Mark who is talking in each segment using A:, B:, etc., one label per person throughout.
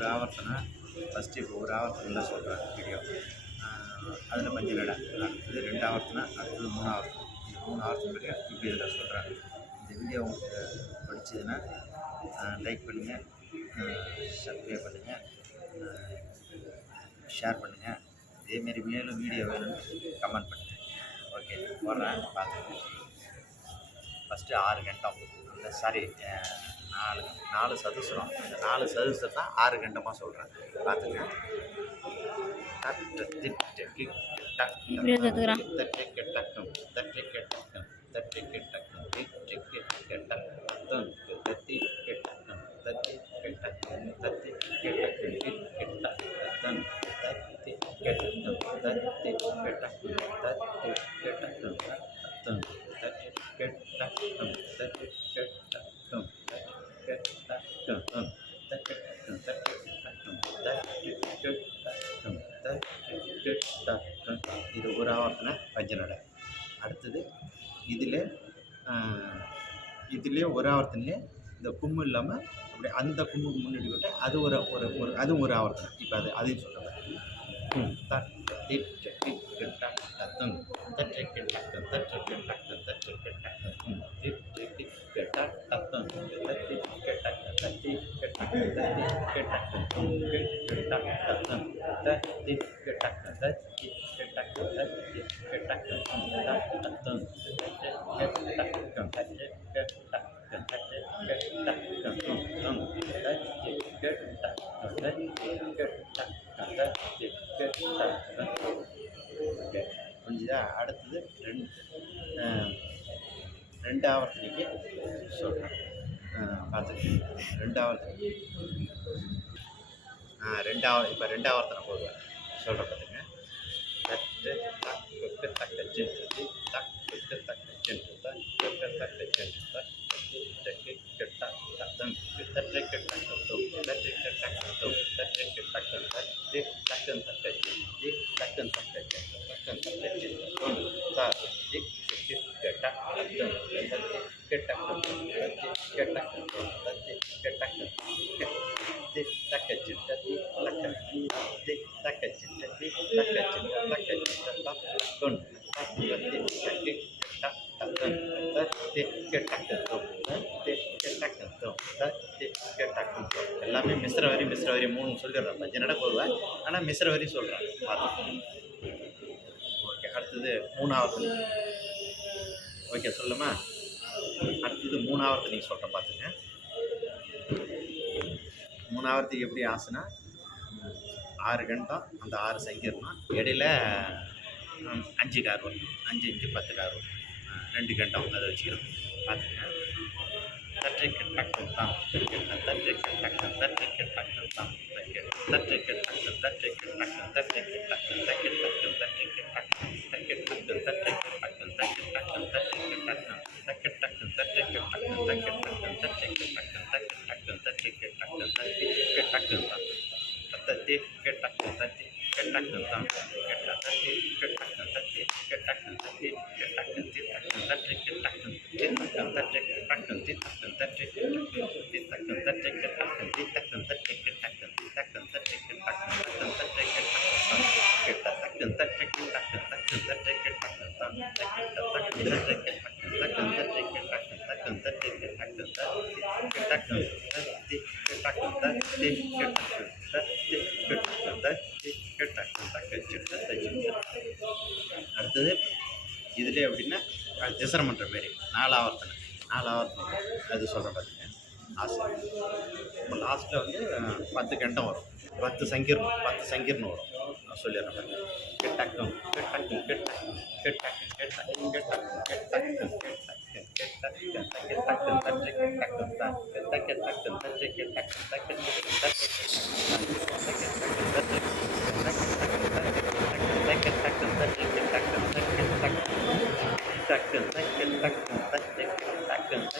A: ஒரு ஆவர்த்தனை ஃபஸ்ட்டு இப்போ ஒரு ஆவர்த்தனில் சொல்கிறேன் வீடியோ அதில் மஞ்சள் நடை அடுத்தது ரெண்டு ஆவர்த்தனை அடுத்தது மூணு ஆவர்த்தனை. இந்த மூணு ஆவர்த்தனம் பற்றி இதில் சொல்கிறேன் இந்த வீடியோ உங்களுக்கு பிடிச்சதுன்னா லைக் பண்ணுங்கள் சப்ஸ்கிரைப் பண்ணுங்கள் ஷேர் பண்ணுங்கள் இதேமாரி மேலும் வீடியோ வேணும்னு கமெண்ட் பண்ணுங்கள் ஓகே போடுறேன் பார்த்துக்கோங்க. ஃபஸ்ட்டு ஆறு கண்டம். அந்த சாரி நாலு நாலு சதுசரம் அந்த நாலு சதுசரம் தான் ஆறு கண்டமாக சொல்கிறேன் பார்த்துங்க இது ஒரு ஆவர்த்தன பஞ்சநடை அடுத்தது இதில் இதுலேயே ஒரு ஆவர்த்தனையே இந்த கும்மு இல்லாமல் அப்படியே அந்த கும்முக்கு முன்னாடி விட்டு அது ஒரு ஒரு ஒரு அதுவும் ஒரு ஆவர்த்தனை இப்போ அது அதையும் சொல்லுங்கள் கும் தத்தம் ஓகே புரிஞ்சுதா அடுத்தது ரெண்டு ரெண்டு ஆவர்த்தனைக்கு சொல்கிறேன் பார்த்துக்கோங்க ரெண்டு ஆவர்த்தனை ரெண்டாவது இப்போ ரெண்டாவது நான் போடுவேன் சொல்கிற பார்த்துங்க தட்டு தக் தொட்டு தக்க சென்று தக் தொட்டு தக்க சென்று தக் தொட்டு தக்க சென்று தக் தட்டு கெட்ட தத்தம் தட்டை கெட்ட கத்தும் தட்டை கெட்ட கத்தும் தட்டை கெட்ட தட்டு தக்கன் தக்க சென்று தக்கன் தக்க சென்று தக்கன் தக்க சென்று தொண்டு தார் கெட்ட கத்தும் தட்டு கெட்ட கத்தும் தட்டு கெட்ட கத்தும் தட்டு கெட்ட கத்தும் எல்லாமே மிஸ்ர வரி மிஸ்ர வரி மூணு சொல்லிடுறேன் பஞ்ச நட போடுவேன் ஆனால் மிஸ்ர வரி சொல்கிறேன் பார்த்து ஓகே அடுத்தது மூணாவது. ஓகே சொல்லுமா? அடுத்தது மூணாவது நீங்கள் சொல்கிறேன் பார்த்துங்க மூணாவதுக்கு எப்படி ஆசைனா ஆறு கண்டம் அந்த ஆறு சங்கிருந்தான் இடையில அஞ்சு கார் வரும் அஞ்சு அஞ்சு பத்து கார் வரும் ரெண்டு கண்டம் அதை வச்சுக்கிறோம் பார்த்துங்க தட்டிரிக்கட் பக்கம் தான் தட்டிரிக்கட் தட்டிரிக்கட் பக்கம் தட்டிரிக்கட் பக்கம் தான் தட்டிரிக்கட் பக்கம் தட்டிரிக்கட் பக்கம் தட்டிரிக்கட் பக்கம் தட்டிரிக்கட் பக்கம் தட்டிரிக்கட் பக்கம் தட்டிரிக்கட் பக்கம் தட்டிரிக்கட் அடுத்தது இதுலேயே அப்படின்னா திசரம் பண்ணுற மாரி நாலாவர்த்தனை நாலாவர்த்தனை அது சொல்கிற பார்த்துங்க லாஸ்ட். இப்போ லாஸ்ட்டில் வந்து பத்து கண்டம் வரும். பத்து சங்கீர்ணம் பத்து சங்கீர்ணம் வரும். சொல்லி Thank you.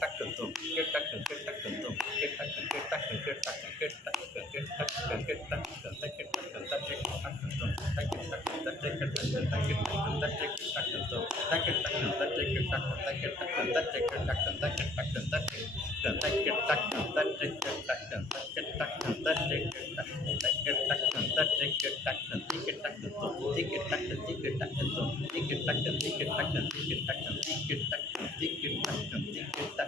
A: ಕೆಟ್ಟಕ್ಕಂತು ಕೆಟ್ಟಕ್ಕಂತ ಕೆಟ್ಟಕ್ಕಂತು ಕೆಟ್ಟಕ್ಕ ಕೆಟ್ಟಕ್ಕ ಕೆಟ್ಟಕ್ಕ ಕೆಟ್ಟಕ್ಕ ಕೆಟ್ಟಕ್ಕ ಕೆಟ್ಟಕ್ಕಂತ ಕೆಟ್ಟಕ್ಕಂತ ಕೆಟ್ಟಕ್ಕಂತು ಕೆಟ್ಟಕ್ಕಂತ ಕೆಟ್ಟಕ್ಕಂತ ಕೆಟ್ಟಕ್ಕಂತ ಕೆಟ್ಟಕ್ಕಂತು ಕೆಟ್ಟಕ್ಕಂತ ಕೆಟ್ಟಕ್ಕಂತ ಕೆಟ್ಟಕ್ಕಂತ ಕೆಟ್ಟಕ್ಕಂತ ಕೆಟ್ಟಕ್ಕಂತ ಕೆಟ್ಟಕ್ಕಂತ ಕೆಟ್ಟಕ್ಕಂತ ಕೆಟ್ಟಕ್ಕಂತ ಕೆಟ್ಟಕ್ಕಂತ ಕೆಟ್ಟಕ್ಕಂತ ಕೆಟ್ಟಕ್ಕಂತ ಕೆಟ್ಟಕ್ಕಂತ ಕೆಟ್ಟಕ್ಕಂತು ಕೆಟ್ಟಕ್ಕಂತ ಕೆಟ್ಟಕ್ಕಂತು ಕೆಟ್ಟಕ್ಕಂತ ಕೆಟ್ಟಕ್ಕಂತ ಕೆಟ್ಟಕ್ಕಂತ ಕೆಟ್ಟಕ್ಕಂತ ಕೆಟ್ಟಕ್ಕಂತ ಕೆಟ್ಟಕ್ಕ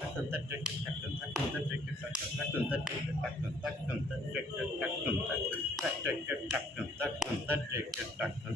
A: టక్కున టక్కు టక్కున టక్కున టక్కు టక్కున టక్కున టక్కున టక్కున టక్కున టక్కున టక్కున టక్కున టక్కున టక్కున టక్కున టక్కున టక్కున